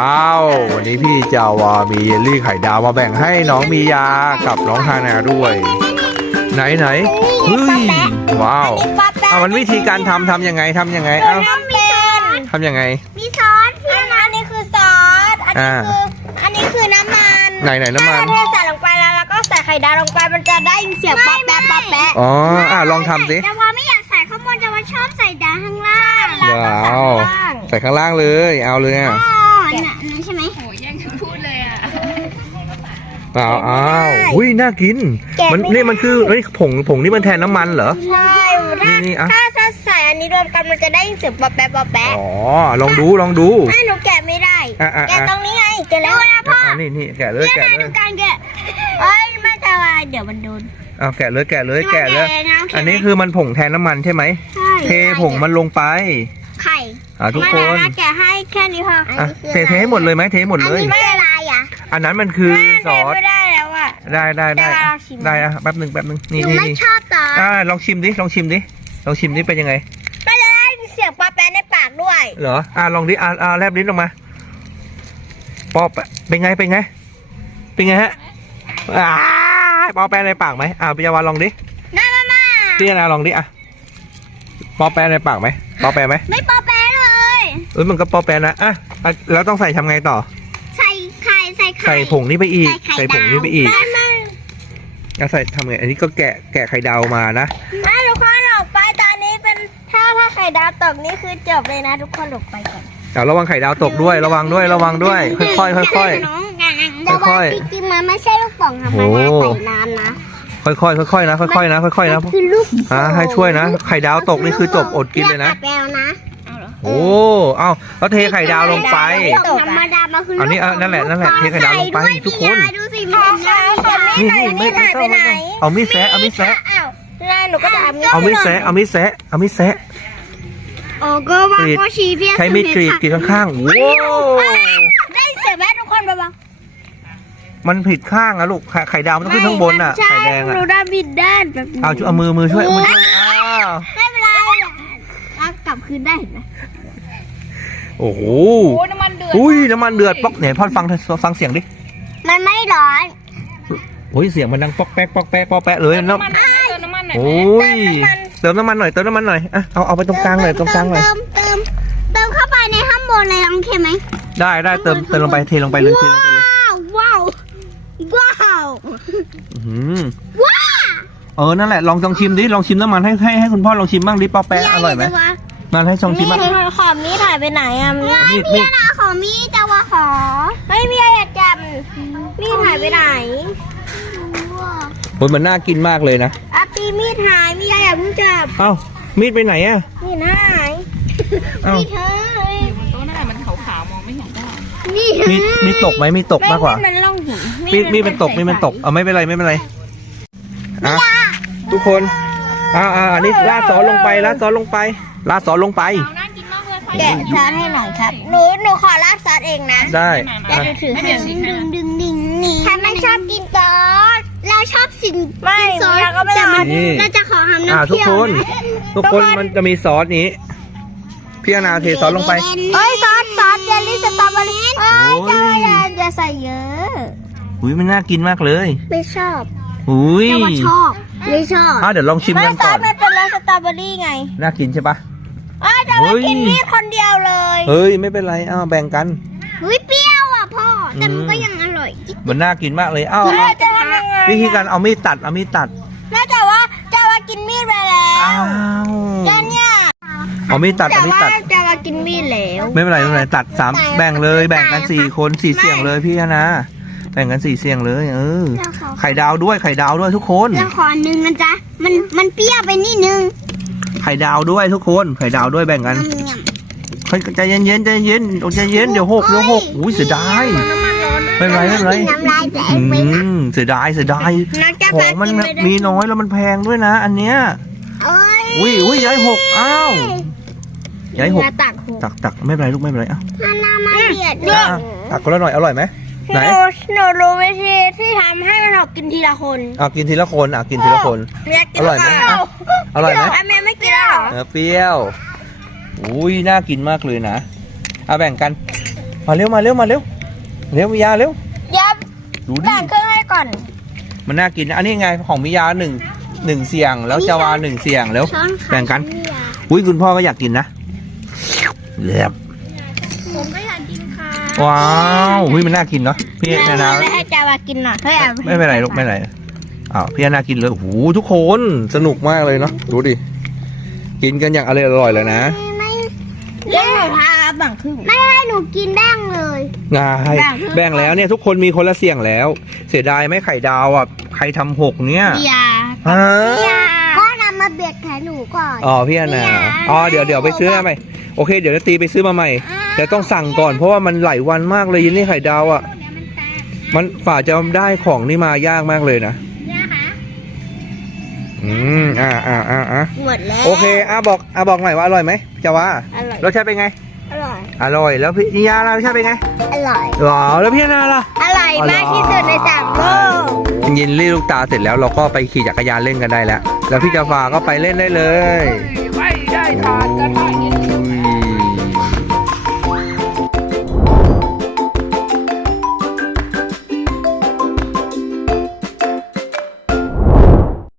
้าววันนี้พี่จาวามีเยลลี่ไข่ดาวมาแบ่งให้น้องมียากับน้องฮานาด้วย ไหนไหนเฮ้ยว้าวอามันวิธีการทำทำยังไงทำยังไงเอ้าทำยังไง มีซอสพี่นะอันนี้คือซอสอันนี้คืออันนี้คือน้ำมัน ไหนไหนน้ำมันเทใส่ลงไปแล้วแล้วก็ใส่ไข่ดาวลงไปมันจะได้เสียงป๊บแป๊แป๊อแป๊ปอ๋ออ่ะลองทำสิจาวาไม่อยากใส่ข้างบนจาวาชอบใส่ดาวข้างล่างแล้วใส่ข้างล่างใส่ข้างล่างเลยเอาเลยอ่ะโอ้ยแอ้าวอุ้ยน่ากินมันนี่มันคือไอ้ผงผงนี่มันแทนน้ำมันเหรอใช่ถ้าถ้าใส่อันนี้รวมกันมันจะได้สืบปอแปะปอแปะอ๋อลองดูลองดูแม่หนูแกะไม่ได้แกะตรงนี้ไงแกะแล้วนี่นี่แกะเลยแกะเลย่เอ้ยไม่ได้เดี๋ยวมันโดนเอาแกะเลยแกะเลยแกะเลย อันนี้คือมันผงแทนน้ำมันใช่ไหมเทผงมันลงไปไข่ทุกคนแกะค่นี้พอเท้เทให้หมดเลยไหมเทหมดเลยอันนี้ไม่ได้ไรอ่ะ อันนั้นมันคือซอสไม่ได้แล้วอะได้ได้ได้ได้อะแป๊บหนึ่งแป๊บหนึ่งนี่นี่ไม่ชอบต่อลองชิมดิ ลองชิมดิ ลองชิมดิ เป็นยังไง ไม่ได้มีเสียงปลาแป๊ในปากด้วย เหรอ อ่าลองดิอ่าอ่าแลบลิ้นออกมาปอบเป็นไง เป็นไง เป็นไงฮะปอแป้ในปากไหมอ่าพี่ยาวาลองดิน่าม่าน่พี่นาลองดิอ่ะปอแป้ในปากไหมปอแป้ไหมไม่ปอแเอ้ยมันก็ปอแปรนะ อ่ะ แล้วต้องใส่ทําไงต่อ ใส่ไข่ใส่ไข่ผงนี่ไปอีก ใส่ผงนี่ไปอีกแล้วใส่ทำไง อันนี้ก็แกะแกะไข่ดาวมานะไม่ทุกคนหลบไป ตอนนี้เป็นถ้าถ้าไข่ดาวตกนี่คือจบเลยนะ ทุกคนหลบไปก่อนเดีระวังไข่ดาวตกด้วย ระวังด้วย ระวังด้วย ค่อยค่อยค่อยค่อยค่อยค่อยค่อยค่อยค่อยค่อยค่อยค่อยค่อค่อยค่อยค่อยค่อยค่อยค่อค่อยค่อยค่อย่อยค่อย่อยค่อยค่อยค่อยค่อยค่อยคอยค่อยค่อยค่อยค่อยค่โอ้เอาแล้วเทไข่ดาวลงไปอันนี้นั่นแหละ นั่นแหละ เทไข่ดาวลงไปทุกคนนี่ไม่ไม่ไม่ต้องไม่ต้อเอาไม่แซะเอาไม่แซะเอาไม่แซะเอาไม่แซะเอาไม่แซะอ๋ก็ว่าก็ชี้เพียงใครไม่ขีดขีดข้างๆโว้ได้เสือแมททุกคนไปบ้างมันผิดข้างอะลูก ไข่ดาวมันต้องขึ้นข้างบนอะไข่แดงอะเราได้บิดด้านแอบเอาช่วยเอามือมือช่วยไม่เป็นไรกลับคืนได้นมโอ้โหนอุ้ยน้ำมันเดือดป๊อกไหนพ่อฟังฟังเสียงดิ มันไม่ร้อน โอ้ยเสียงมันดังป๊อกแป๊กป๊อกแป๊กป๊อกแป๊กเลยน้ำมันหน่อยเติม น้ำมันหน่อยเติมน้ำมันหน่อยอ่ะเอา เอาไปตรงกลางเลยตรงกลางเลยเติมเติม เติมเข้าไปในห้องบนเลย โอเทไหม ได้ได้เติมเติมลงไปเทลงไปเลยเทลงไปเลยว้าวว้าวว้าวเออนั่นแหละลองลองชิมดิลองชิมน้ำมันให้ให้ให้คุณพ่อลองชิมบ้างดิป๊อกแป๊กอร่อยไหมมาให้ชองชิมบ้างขอมนีายไปไหนอ่ะไม่มีนะขอมีจะว่าขอ ไม่มีอะไรจับมีดหายไปไหนมันมันน่ากินมากเลยนะอ่ะปีมีดหาย มีอะไรอยาจับ เอ้ามีดไปไหนอ่ะมีดหายมีดเธอตัวหน้ามันขาวๆมองไม่เห็นได้มีมีตกไหมมีตกมากกว่ามีมีดเป็นตก มีดเป็นตก เอาไม่เป็นไรไม่เป็นไรอะทุกคน อ่าอ่าอันนี้ลาซอลงไปลาซอลงไปลาซอลงไปแกะซอสให้หน่อยครับ หนูหนูขอรากซอสเองนะ ได้แต่ดูถือให้ดึงดึงดึงนี่ฉันไม่ชอบกินซอส เราชอบสิ่กินซอสแต่เราจะขอทำน้ำเที่ยวทุกคน ทุกคนมันจะมีซอสนี้พี่อนาเทซอสลงไป เฮ้ยซอส ซอสเยลลี่สตรอเบอรี่เอ้ยจะอย่าอย่าใส่เยอะอุ้ยมันน่ากินมากเลย ไม่ชอบอุ้ยแต่ชอบ ไม่ชอบอ่ะเดี๋ยวลองชิมกันก่อนซอสมันเป็นรสสตรอเบอรี่ไง น่ากินใช่ปะแต่ว่กินมีดคนเดียวเลย เฮ้ยไม่เป็นไรอ้าวแบ่งกัน เฮ้ยเปรี้ยวอ่ะพ่อแต่มันก็ยังอร่อยมันน่ากินมากเลยอ้าววิธีการเอามีดตัดเอามีดตัดน่าจะว่าจะว่ากินมีดไปแล้วแกเนี่ยเอามีดตัดเอามีดตัดจะว่ากินมีดแล้วไม่เป็นไรไม่เป็นไรตัดสามแบ่งเลยแบ่งกันสี่คนสี่เสียงเลยพี่นะ แบ่งกันสี่เสียงเลยเออ ไข่ดาวด้วยไข่ดาวด้วยทุกคนล้วขอหนึ่งนะจ๊ะมันมันเปรี้ยวไปนิดนึงไข่ดาวด้วยทุกคนไข่ดาวด้วยแบ่งกันใจเย็นๆใจเย็นๆใจเย็นเดี๋ยวหกเดี๋ยวหกอุ้ยเสียดายเป็นไรเป็นไรเสียดายเสียดายของมันมีน้อยแล้วมันแพงด้วยนะอันเนี้ยอุ้ยอุ้ยยายหกอ้าวยายหกตักตักไม่เป็นไรลูกไม่เป็นไรอ่ะนตักคนละหน่อยอร่อยไหมหนูหนูรู้วิธีที่ทำให้มันออกกินทีละคนออกกินทีละคนออกกินทีละคนอร่อยไหมอร่อยไหมเนื้อเปรี้ยวอุ้ยน่ากินมากเลยนะ เอาแบ่งกัน มาเร็วมาเร็วมาเร็วเร็วมิยาเร็วยาดูดิแบ่งเครื่องให้ก่อน มันน่ากิน อันนี้ไงของมิยาหนึ่งหนึ่งเสียงแล้วจาวาหนึ่งเสียงแล้วแบ่งกัน อุ้ยคุณพ่อก็อยากกินนะเรียบว้าวเฮ้ยมันน่ากินเนาะพี่นะไม่ให้จาวากินหน่อยไม่เป็นไรลูกไม่ไรอ้าวพี่น่ากินเลย โอ้โหทุกคน สนุกมากเลยเนาะดูดิกินกันอย่างอร่อยเลยนะไม่ไม่ไม่ทาบังคือไม่ให้หนูกินแบ้งเลยง่ายแบ้งแล้วเนี่ยทุกคนมีคนละเสี่ยงแล้ว เสียดายไม่ไข่ดาวอ่ะใครทำหกเนี่ยพี่ยาพ่อนำมาเบียดแขนหนูก่อนอ๋อพี่อานาอ๋อเดี๋ยวเดี๋ยวไปซื้อมาใหม่โอเคเดี๋ยวจะตีไปซื้อมาใหม่ แต่ต้องสั่งก่อน เพราะว่ามันหลายวันมากเลยยินนี่ไข่ดาวอ่ะมันฝ่าจะได้ของนี่มายากมากเลยนะอืม อ่าอ่าอ่าหมดแล้วโอเค อ่าบอก อ่าบอกหน่อยว่าอร่อยไหมจ้าว่าอร่อยรสชาติเป็นไง อร่อยอร่อยแล้วพี่ยาเราชาติเป็นไงอร่อยหรอแล้วพี่นาล่ะอร่อยมากที่สุดในสามโลกยินรีลูกตาเสร็จแล้วเราก็ไปขี่จักรยานเล่นกันได้แล้วแล้วพี่จ้ะฟาก็ไปเล่นได้เลย